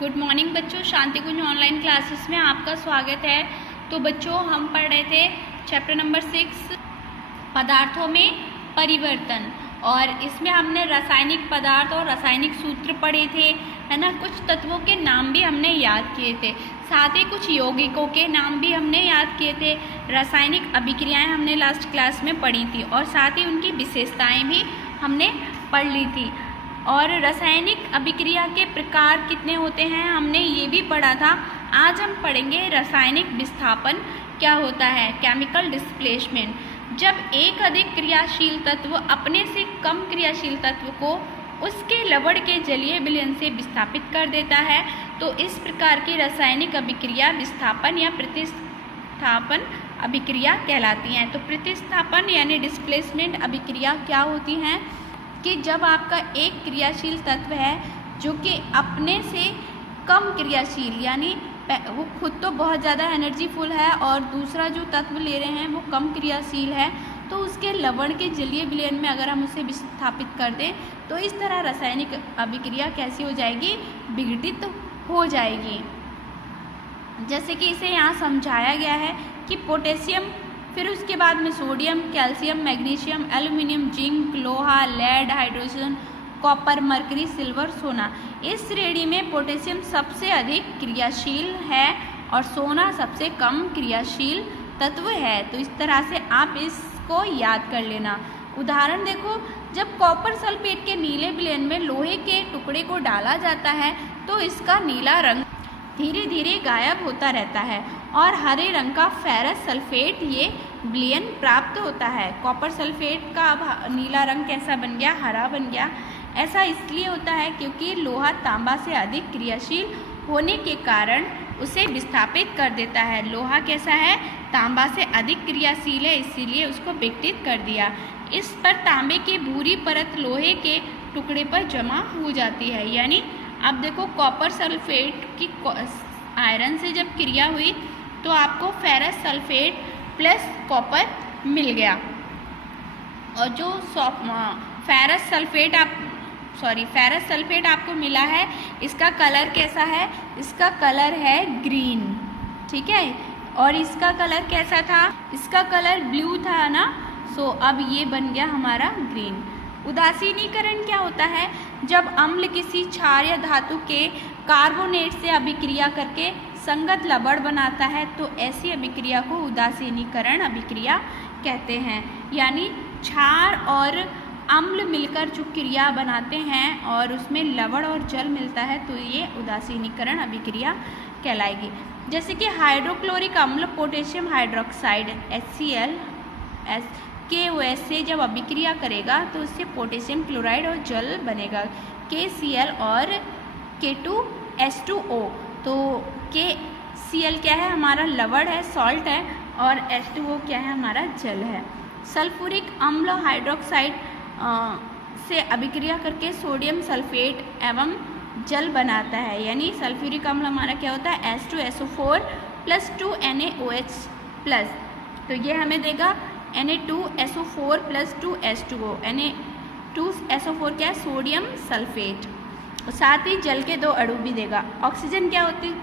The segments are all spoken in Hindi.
गुड मॉर्निंग बच्चों, शांति कुंज ऑनलाइन क्लासेस में आपका स्वागत है। तो बच्चों हम पढ़ रहे थे चैप्टर नंबर 6 पदार्थों में परिवर्तन, और इसमें हमने रासायनिक पदार्थ और रासायनिक सूत्र पढ़े थे, है ना। कुछ तत्वों के नाम भी हमने याद किए थे, साथ ही कुछ यौगिकों के नाम भी हमने याद किए थे। रासायनिक अभिक्रियाएं हमने लास्ट क्लास में पढ़ी थी और साथ ही उनकी विशेषताएं भी हमने पढ़ ली थी। और रासायनिक अभिक्रिया के प्रकार कितने होते हैं हमने ये भी पढ़ा था। आज हम पढ़ेंगे रासायनिक विस्थापन क्या होता है, केमिकल डिस्प्लेसमेंट। जब एक अधिक क्रियाशील तत्व अपने से कम क्रियाशील तत्व को उसके लवण के जलीय विलयन से विस्थापित कर देता है, तो इस प्रकार की रासायनिक अभिक्रिया विस्थापन या प्रतिस्थापन अभिक्रिया कहलाती हैं। तो प्रतिस्थापन यानी डिस्प्लेसमेंट अभिक्रिया क्या होती हैं कि जब आपका एक क्रियाशील तत्व है जो कि अपने से कम क्रियाशील, यानी वो खुद तो बहुत ज़्यादा एनर्जीफुल है और दूसरा जो तत्व ले रहे हैं वो कम क्रियाशील है, तो उसके लवण के जलीय विलयन में अगर हम उसे विस्थापित कर दें तो इस तरह रासायनिक अभिक्रिया कैसी हो जाएगी, विघटित हो जाएगी। जैसे कि इसे यहाँ समझाया गया है कि पोटेशियम, फिर उसके बाद में sodium, calcium, magnesium, aluminium, zinc, लोहा, lead, hydrogen, copper, mercury, silver, सोना। इस श्रेणी में पोटेशियम सबसे अधिक क्रियाशील है और सोना सबसे कम क्रियाशील तत्व है। तो इस तरह से आप इसको याद कर लेना। उदाहरण देखो, जब कॉपर सल्फेट के नीले विलयन में लोहे के टुकड़े को डाला जाता है तो इसका नीला रंग धीरे धीरे गायब होता रहता है और हरे रंग का फेरस सल्फेट ये विलयन प्राप्त होता है। कॉपर सल्फेट का अब नीला रंग कैसा बन गया, हरा बन गया। ऐसा इसलिए होता है क्योंकि लोहा तांबा से अधिक क्रियाशील होने के कारण उसे विस्थापित कर देता है। लोहा कैसा है, तांबा से अधिक क्रियाशील है, इसीलिए उसको विघटित कर दिया। इस पर तांबे की भूरी परत लोहे के टुकड़े पर जमा हो जाती है। यानी अब देखो, कॉपर सल्फेट की आयरन से जब क्रिया हुई तो आपको फेरस सल्फेट प्लस कॉपर मिल गया। और जो फेरस सल्फेट आपको मिला है, इसका कलर कैसा है, इसका कलर है ग्रीन, ठीक है। और इसका कलर कैसा था, इसका कलर ब्लू था ना। सो अब ये बन गया हमारा ग्रीन। उदासीनीकरण क्या होता है, जब अम्ल किसी क्षार या धातु के कार्बोनेट से अभिक्रिया करके संगत लवण बनाता है तो ऐसी अभिक्रिया को उदासीनीकरण अभिक्रिया कहते हैं। यानी क्षार और अम्ल मिलकर जो क्रिया बनाते हैं और उसमें लवण और जल मिलता है तो ये उदासीनीकरण अभिक्रिया कहलाएगी। जैसे कि हाइड्रोक्लोरिक अम्ल पोटेशियम हाइड्रोक्साइड HCl KOH से जब अभिक्रिया करेगा तो उससे पोटेशियम क्लोराइड और जल बनेगा, KCl और K2H2O। तो KCl क्या है, हमारा लवण है, सॉल्ट है, और H2O क्या है, हमारा जल है। सल्फ्यूरिक अम्ल हाइड्रोक्साइड से अभिक्रिया करके सोडियम सल्फेट एवं जल बनाता है। यानी सल्फ्यूरिक अम्ल हमारा क्या होता है, H2SO4 + 2 NaOH+, तो ये हमें देगा Na2SO4 + 2 H2O। Na2SO4 क्या है, सोडियम सल्फेट, और साथ ही जल के 2 अणु भी देगा। ऑक्सीजन क्या होती है,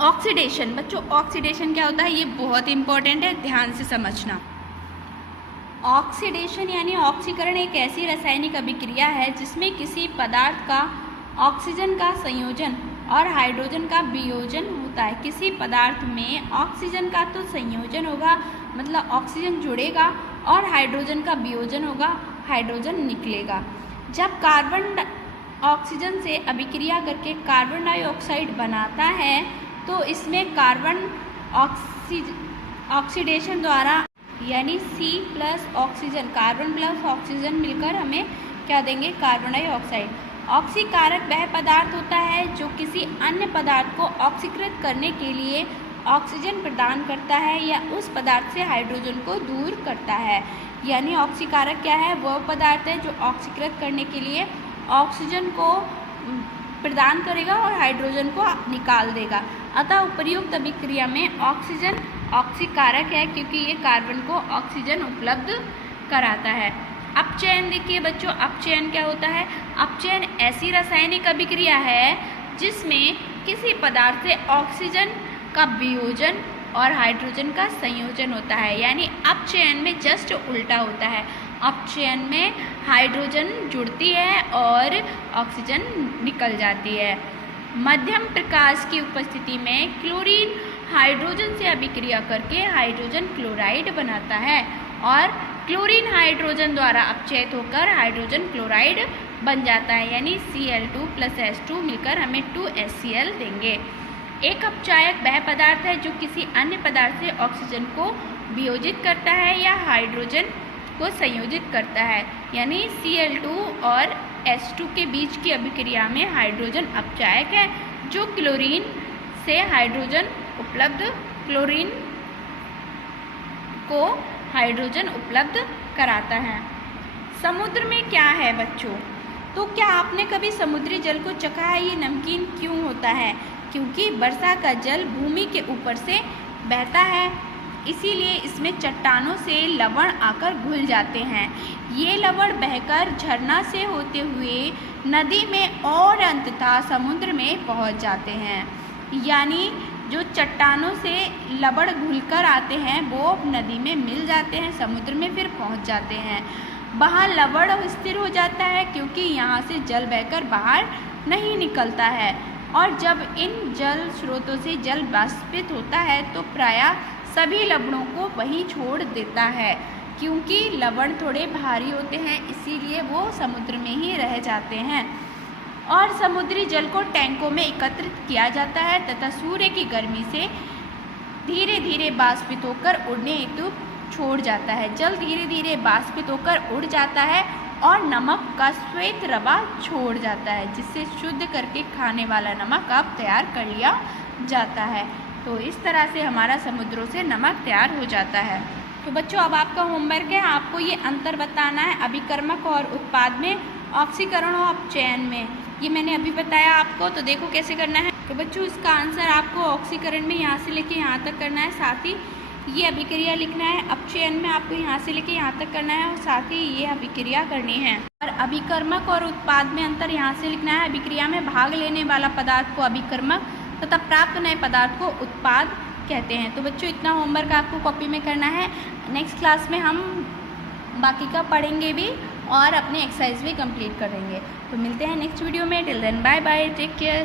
ऑक्सीडेशन। बच्चों ऑक्सीडेशन क्या होता है, ये बहुत इंपॉर्टेंट है, ध्यान से समझना। ऑक्सीडेशन यानी ऑक्सीकरण एक ऐसी रासायनिक अभिक्रिया है जिसमें किसी पदार्थ का ऑक्सीजन का संयोजन और हाइड्रोजन का वियोजन होता है। किसी पदार्थ में ऑक्सीजन का तो संयोजन होगा, मतलब ऑक्सीजन जुड़ेगा, और हाइड्रोजन का वियोजन होगा, हाइड्रोजन निकलेगा। जब कार्बन ऑक्सीजन से अभिक्रिया करके कार्बन डाइऑक्साइड बनाता है तो इसमें कार्बन ऑक्सीडेशन द्वारा, यानी C+ oxygen, carbon plus oxygen मिलकर हमें क्या देंगे, कार्बन डाइऑक्साइड। ऑक्सीकारक वह पदार्थ होता है जो किसी अन्य पदार्थ को ऑक्सीकृत करने के लिए ऑक्सीजन प्रदान करता है या उस पदार्थ से हाइड्रोजन को दूर करता है। यानी ऑक्सीकारक क्या है, वह पदार्थ है जो ऑक्सीकृत करने के लिए ऑक्सीजन को प्रदान करेगा और हाइड्रोजन को निकाल देगा। अतः उपर्युक्त अभिक्रिया में ऑक्सीजन ऑक्सीकारक है क्योंकि ये कार्बन को ऑक्सीजन उपलब्ध कराता है। अपचयन देखिए बच्चों, अपचयन क्या होता है, अपचयन ऐसी रासायनिक अभिक्रिया है जिसमें किसी पदार्थ से ऑक्सीजन का वियोजन और हाइड्रोजन का संयोजन होता है। यानी अपचयन में जस्ट उल्टा होता है। अपचयन में हाइड्रोजन जुड़ती है और ऑक्सीजन निकल जाती है। मध्यम प्रकाश की उपस्थिति में क्लोरीन हाइड्रोजन से अभिक्रिया करके हाइड्रोजन क्लोराइड बनाता है और क्लोरीन हाइड्रोजन द्वारा अपचयित होकर हाइड्रोजन क्लोराइड बन जाता है। यानी Cl2 + H2 मिलकर हमें 2HCl देंगे। एक अपचायक वह पदार्थ है जो किसी अन्य पदार्थ से ऑक्सीजन को वियोजित करता है या हाइड्रोजन को संयोजित करता है। यानी Cl2 और H2 के बीच की अभिक्रिया में हाइड्रोजन अपचायक है जो क्लोरीन से हाइड्रोजन क्लोरीन को हाइड्रोजन उपलब्ध कराता है। समुद्र में क्या है बच्चों? तो क्या आपने कभी समुद्री जल को चखा है? ये नमकीन क्यों होता है? क्योंकि वर्षा का जल भूमि के ऊपर से बहता है, इसीलिए इसमें चट्टानों से लवण आकर घुल जाते हैं। ये लवण बहकर झरना से होते हुए नदी में और अंततः समुद्र में पहुंच जाते हैं। यानी जो चट्टानों से लवण घुलकर आते हैं वो नदी में मिल जाते हैं, समुद्र में फिर पहुंच जाते हैं। वहाँ लवण स्थिर हो जाता है क्योंकि यहाँ से जल बहकर बाहर नहीं निकलता है। और जब इन जल स्रोतों से जल वाष्पित होता है तो प्रायः सभी लवणों को वहीं छोड़ देता है। क्योंकि लवण थोड़े भारी होते हैं इसीलिए वो समुद्र में ही रह जाते हैं। और समुद्री जल को टैंकों में एकत्रित किया जाता है तथा सूर्य की गर्मी से धीरे धीरे वाष्पित होकर उड़ने हेतु छोड़ जाता है। जल धीरे धीरे वाष्पित होकर उड़ जाता है और नमक का श्वेत रवा छोड़ जाता है, जिससे शुद्ध करके खाने वाला नमक अब तैयार कर लिया जाता है। तो इस तरह से हमारा समुद्रों से नमक तैयार हो जाता है। तो बच्चों अब आपका होमवर्क है, आपको ये अंतर बताना है अभिकर्मक और उत्पाद में, ऑक्सीकरण और अपचयन में। ये मैंने अभी बताया आपको, तो देखो कैसे करना है। तो बच्चों इसका आंसर आपको ऑक्सीकरण में यहाँ से लेके यहाँ तक करना है, साथ ही ये अभिक्रिया लिखना है। अपचयन में आपको यहाँ से लेके यहाँ तक करना है और साथ ही ये अभिक्रिया करनी है। और अभिकर्मक और उत्पाद में अंतर यहाँ से लिखना है। अभिक्रिया में भाग लेने वाला पदार्थ को अभिकर्मक तथा प्राप्त नए पदार्थ को उत्पाद कहते हैं। तो बच्चों इतना होमवर्क आपको कॉपी में करना है। नेक्स्ट क्लास में हम बाकी का पढ़ेंगे भी और अपने एक्सरसाइज भी कंप्लीट करेंगे। तो मिलते हैं नेक्स्ट वीडियो में। Till then bye bye, take care.